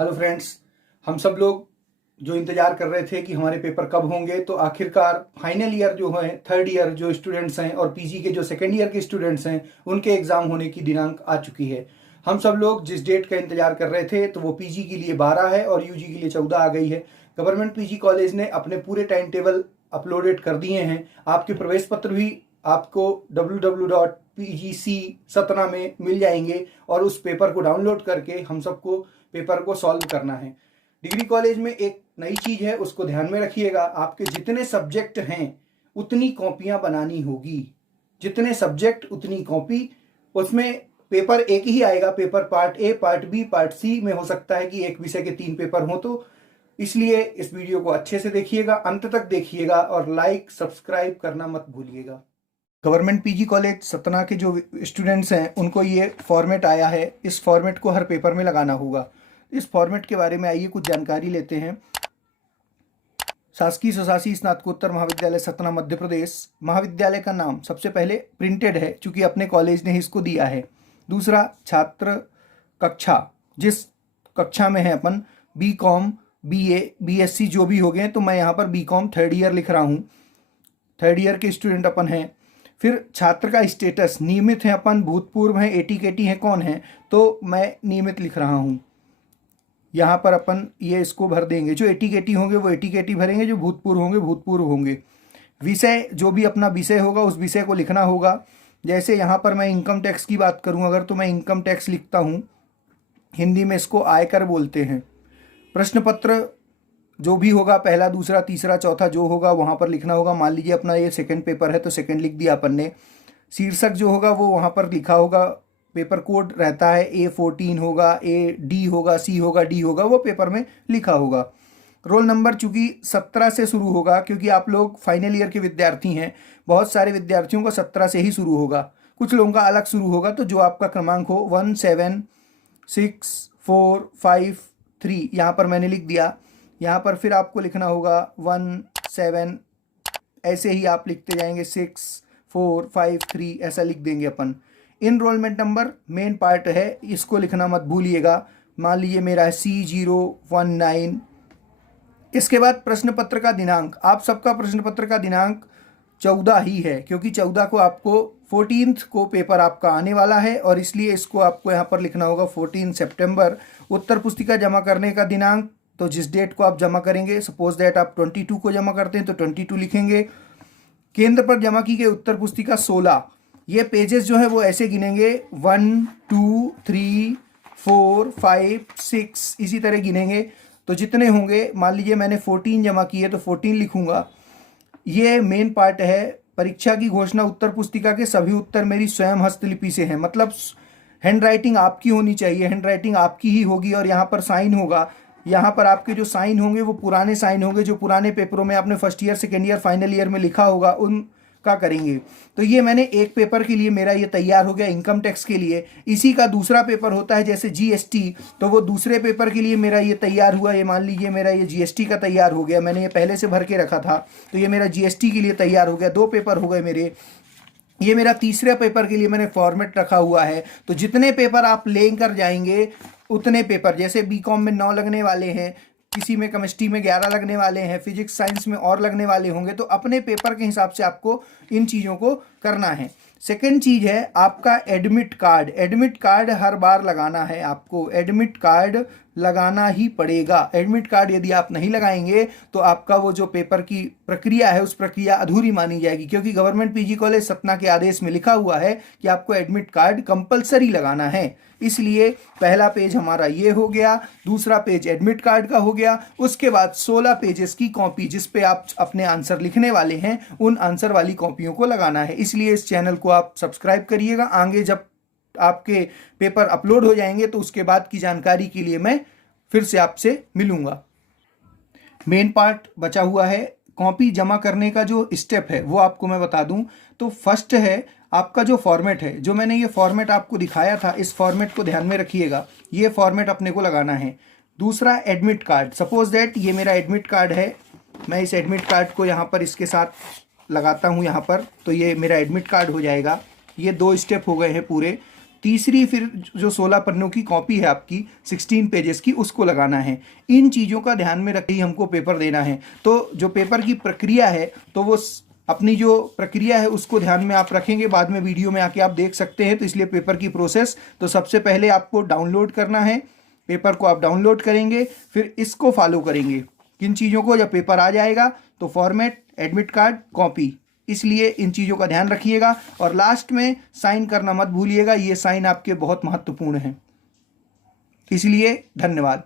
Hello friends, हम सब लोग जो इंतज़ार कर रहे थे कि हमारे पेपर कब होंगे, तो आखिरकार फाइनल ईयर जो है, थर्ड ईयर जो स्टूडेंट्स हैं और पीजी के जो सेकेंड ईयर के स्टूडेंट्स हैं, उनके एग्ज़ाम होने की दिनांक आ चुकी है। हम सब लोग जिस डेट का इंतजार कर रहे थे, तो वो पीजी के लिए 12 है और यूजी के लिए 14 आ गई है। गवर्नमेंट पीजी कॉलेज ने अपने पूरे टाइम टेबल अपलोडेड कर दिए हैं। आपके प्रवेश पत्र भी आपको www.pgc-satna में मिल जाएंगे और उस पेपर को डाउनलोड करके हम सबको पेपर को सॉल्व करना है। डिग्री कॉलेज में एक नई चीज़ है, उसको ध्यान में रखिएगा। आपके जितने सब्जेक्ट हैं उतनी कॉपियां बनानी होगी, जितने सब्जेक्ट उतनी कॉपी। उसमें पेपर एक ही आएगा, paper part A, part B, part C में हो सकता है कि एक विषय के 3 पेपर हों। तो इसलिए इस वीडियो को अच्छे से देखिएगा, अंत तक देखिएगा और लाइक सब्सक्राइब करना मत भूलिएगा। गवर्नमेंट पीजी कॉलेज सतना के जो स्टूडेंट्स हैं उनको ये फॉर्मेट आया है। इस फॉर्मेट को हर पेपर में लगाना होगा। इस फॉर्मेट के बारे में आइए कुछ जानकारी लेते हैं। शासकीय स्वशासी स्नातकोत्तर महाविद्यालय सतना मध्य प्रदेश। महाविद्यालय का नाम सबसे पहले प्रिंटेड है, चूंकि अपने कॉलेज ने इसको दिया है। दूसरा, छात्र कक्षा, जिस कक्षा में है अपन, बीकॉम, बीए, बीएससी जो भी हो गए, तो मैं यहाँ पर बीकॉम थर्ड ईयर लिख रहा हूँ। थर्ड ईयर के स्टूडेंट अपन हैं। फिर छात्र का स्टेटस, नियमित है अपन, भूतपूर्व हैं, एटीकेटी हैं, कौन है, तो मैं नियमित लिख रहा हूँ। यहाँ पर अपन ये इसको भर देंगे। जो एटीकेटी होंगे वो एटीकेटी भरेंगे, जो भूतपूर्व होंगे भूतपूर्व होंगे। विषय, जो भी अपना विषय होगा उस विषय को लिखना होगा। जैसे यहाँ पर मैं इनकम टैक्स की बात करूँ अगर, तो मैं इनकम टैक्स लिखता हूँ। हिंदी में इसको आयकर बोलते हैं। प्रश्न पत्र जो भी होगा, पहला, दूसरा, तीसरा, चौथा जो होगा वहाँ पर लिखना होगा। मान लीजिए अपना ये सेकंड पेपर है तो सेकंड लिख दिया अपन ने। शीर्षक जो होगा वो वहाँ पर लिखा होगा। पेपर कोड रहता है, A14 होगा, AD होगा, C होगा, D होगा, वो पेपर में लिखा होगा। रोल नंबर चूँकि 17 से शुरू होगा, क्योंकि आप लोग फाइनल ईयर के विद्यार्थी हैं। बहुत सारे विद्यार्थियों का 17 से ही शुरू होगा, कुछ लोगों का अलग शुरू होगा। तो जो आपका क्रमांक हो 1 7 6 4 5 3 यहाँ पर मैंने लिख दिया। यहाँ पर फिर आपको लिखना होगा 1 7, ऐसे ही आप लिखते जाएंगे 6 4 5 3, ऐसा लिख देंगे अपन। इनरोलमेंट नंबर मेन पार्ट है, इसको लिखना मत भूलिएगा। मान लीजिए मेरा है C019। इसके बाद प्रश्न पत्र का दिनांक, आप सबका प्रश्न पत्र का दिनांक 14 ही है, क्योंकि 14 को आपको 14th को पेपर आपका आने वाला है और इसलिए इसको आपको यहाँ पर लिखना होगा 14 सितंबर। उत्तर पुस्तिका जमा करने का दिनांक, तो जिस डेट को आप जमा करेंगे, सपोज दैट आप 22 को जमा करते हैं तो 22 लिखेंगे। केंद्र पर जमा की गई उत्तर पुस्तिका 16। ये पेजेस जो है वो ऐसे गिनेंगे 1 2 3 4 5 6, इसी तरह गिनेंगे। तो जितने होंगे, मान लीजिए मैंने 14 जमा किए तो 14 लिखूंगा। ये मेन पार्ट है। परीक्षा की घोषणा, उत्तर पुस्तिका के सभी उत्तर मेरी स्वयं हस्तलिपि से हैं, मतलब हैंड राइटिंग आपकी होनी चाहिए, हैंड राइटिंग आपकी ही होगी। और यहाँ पर साइन होगा, यहाँ पर आपके जो साइन होंगे वो पुराने साइन होंगे, जो पुराने पेपरों में आपने first year, second year, final year में लिखा होगा उनका करेंगे। तो ये मैंने एक पेपर के लिए मेरा ये तैयार हो गया, इनकम टैक्स के लिए। इसी का दूसरा पेपर होता है जैसे जीएसटी, तो वो दूसरे पेपर के लिए मेरा ये तैयार हुआ। ये मान लीजिए मेरा ये जीएसटी का तैयार हो गया, मैंने ये पहले से भर के रखा था, तो ये मेरा जीएसटी के लिए तैयार हो गया। 2 पेपर हो गए मेरे। ये मेरा तीसरे पेपर के लिए मैंने फॉर्मेट रखा हुआ है। तो जितने पेपर आप लेकर जाएंगे उतने पेपर, जैसे बीकॉम में 9 लगने वाले हैं, किसी में केमिस्ट्री में 11 लगने वाले हैं, फिजिक्स साइंस में और लगने वाले होंगे, तो अपने पेपर के हिसाब से आपको इन चीज़ों को करना है। सेकंड चीज़ है आपका एडमिट कार्ड। एडमिट कार्ड हर बार लगाना है आपको, एडमिट कार्ड लगाना ही पड़ेगा। एडमिट कार्ड यदि आप नहीं लगाएंगे तो आपका वो जो पेपर की प्रक्रिया है उस प्रक्रिया अधूरी मानी जाएगी, क्योंकि गवर्नमेंट पीजी कॉलेज सतना के आदेश में लिखा हुआ है कि आपको एडमिट कार्ड कंपलसरी लगाना है। इसलिए पहला पेज हमारा ये हो गया, दूसरा पेज एडमिट कार्ड का हो गया। उसके बाद 16 पेजेस की कॉपी, जिस पे आप अपने आंसर लिखने वाले हैं, उन आंसर वाली कॉपियों को लगाना है। इसलिए इस चैनल को आप सब्सक्राइब करिएगा। आगे जब आपके पेपर अपलोड हो जाएंगे तो उसके बाद की जानकारी के लिए मैं फिर से आपसे मिलूंगा। मेन पार्ट बचा हुआ है, कॉपी जमा करने का जो स्टेप है वो आपको मैं बता दूं। तो फर्स्ट है आपका जो फॉर्मेट है, जो मैंने ये फॉर्मेट आपको दिखाया था, इस फॉर्मेट को ध्यान में रखिएगा। ये फॉर्मेट अपने को लगाना है। दूसरा, एडमिट कार्ड। सपोज दैट ये मेरा एडमिट कार्ड है, मैं इस एडमिट कार्ड को यहाँ पर इसके साथ लगाता हूँ यहाँ पर, तो ये मेरा एडमिट कार्ड हो जाएगा। ये 2 स्टेप हो गए हैं पूरे। तीसरी फिर जो 16 पन्नों की कॉपी है आपकी 16 पेजेस की, उसको लगाना है। इन चीज़ों का ध्यान में रख के ही हमको पेपर देना है। तो जो पेपर की प्रक्रिया है, तो वो अपनी जो प्रक्रिया है उसको ध्यान में आप रखेंगे, बाद में वीडियो में आके आप देख सकते हैं। तो इसलिए पेपर की प्रोसेस, तो सबसे पहले आपको डाउनलोड करना है, पेपर को आप डाउनलोड करेंगे, फिर इसको फॉलो करेंगे। किन चीज़ों को? जब पेपर आ जाएगा तो फॉर्मेट, एडमिट कार्ड, कॉपी, इसलिए इन चीज़ों का ध्यान रखिएगा। और लास्ट में साइन करना मत भूलिएगा, ये साइन आपके बहुत महत्वपूर्ण हैं। इसलिए धन्यवाद।